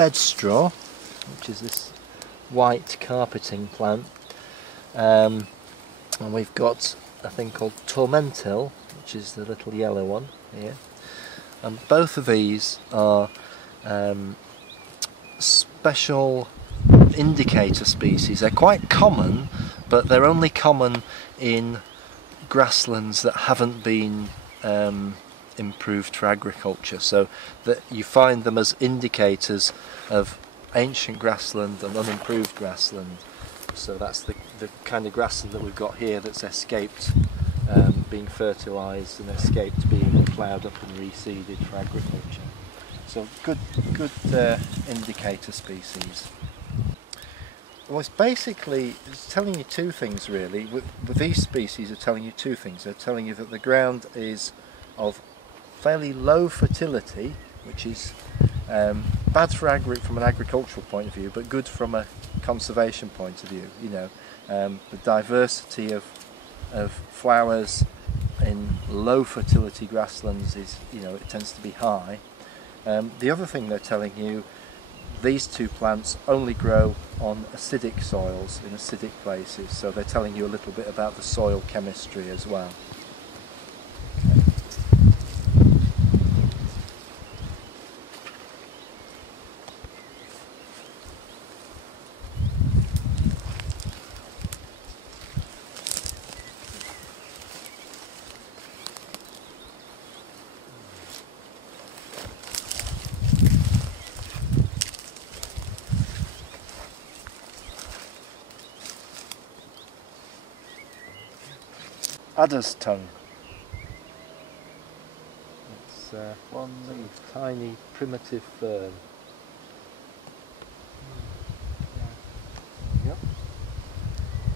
bedstraw, which is this white carpeting plant, and we've got a thing called tormentil, which is the little yellow one here, and both of these are special indicator species. They're quite common, but they're only common in grasslands that haven't been improved for agriculture, so that you find them as indicators of ancient grassland and unimproved grassland. So that's the kind of grassland that we've got here that's escaped being fertilised and escaped being ploughed up and reseeded for agriculture. So good indicator species. Well, it's telling you two things really. With these species are telling you two things. They're telling you that the ground is of fairly low fertility, which is bad for from an agricultural point of view, but good from a conservation point of view. You know, the diversity of flowers in low fertility grasslands is, you know, it tends to be high. The other thing they're telling you, these two plants only grow on acidic soils, in acidic places, so they're telling you a little bit about the soil chemistry as well. Adder's tongue. It's one leaf, tiny primitive fern. Yep.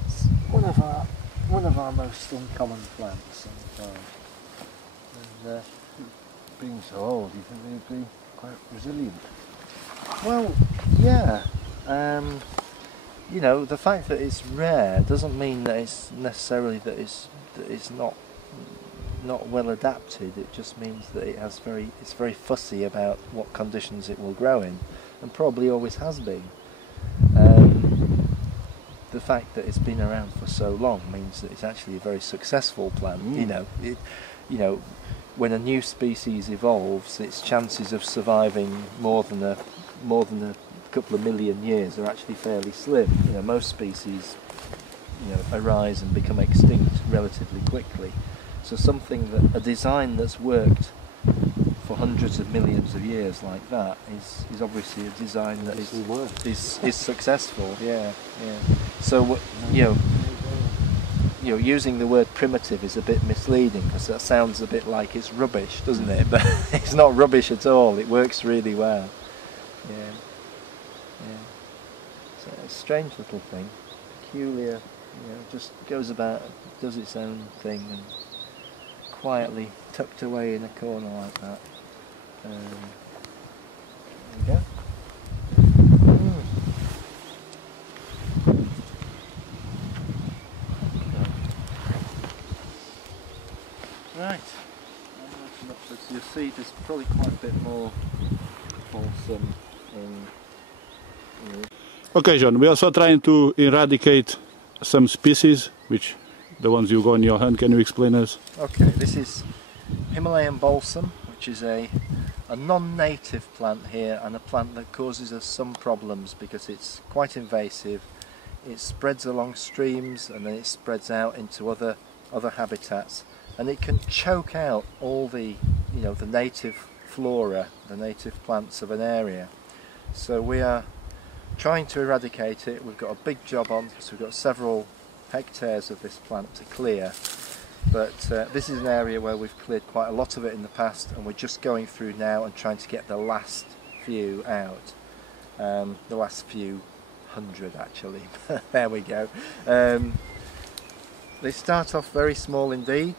It's one of our most uncommon plants. And being so old, you think they'd be quite resilient? Well, yeah. You know, the fact that it's rare doesn't mean that it's necessarily that it's not well adapted. It just means that it's very fussy about what conditions it will grow in, and probably always has been. The fact that it's been around for so long means that it's actually a very successful plant. You know, when a new species evolves, its chances of surviving more than a couple of million years are actually fairly slim. You know, most species, you know, arise and become extinct relatively quickly. So a design that's worked for hundreds of millions of years like that is obviously a design that is successful. Yeah. So you know, using the word primitive is a bit misleading, because that sounds a bit like it's rubbish, doesn't it? But it's not rubbish at all. It works really well. Yeah. So it's a strange little thing, peculiar. You know, just goes about, does its own thing, and quietly tucked away in a corner like that. There we go. Right. So you'll see there's probably quite a bit more balsam in. Okay, John, we're also trying to eradicate some species, which the ones you got in your hand. Can you explain us? Okay, this is Himalayan balsam, which is a non-native plant here, and a plant that causes us some problems because it's quite invasive. It spreads along streams and then it spreads out into other habitats, and it can choke out all the native flora, the native plants of an area. So we are trying to eradicate it. We've got a big job on, because we've got several hectares of this plant to clear, but this is an area where we've cleared quite a lot of it in the past, and we're just going through now and trying to get the last few out, the last few hundred actually. There we go. They start off very small indeed,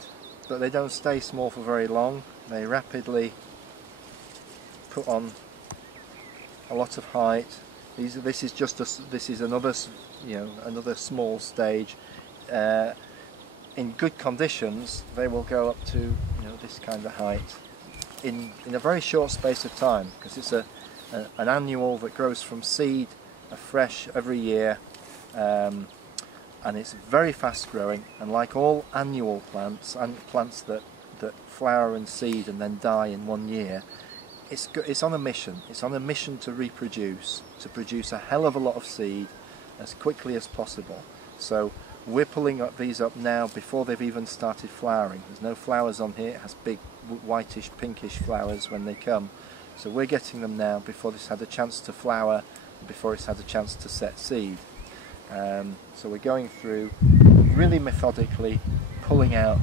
but they don't stay small for very long. They rapidly put on a lot of height. This is another small stage. In good conditions, they will go up to this kind of height in a very short space of time, because it's an annual that grows from seed, fresh every year, and it's very fast growing, and like all annual plants and plants that flower and seed and then die in 1 year, it's on a mission. It's on a mission to reproduce, to produce a hell of a lot of seed as quickly as possible. So we're pulling these up now before they've even started flowering. There's no flowers on here. It has big whitish pinkish flowers when they come, so we're getting them now before it's had a chance to flower, before it's had a chance to set seed. So we're going through really methodically, pulling out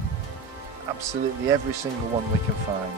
absolutely every single one we can find.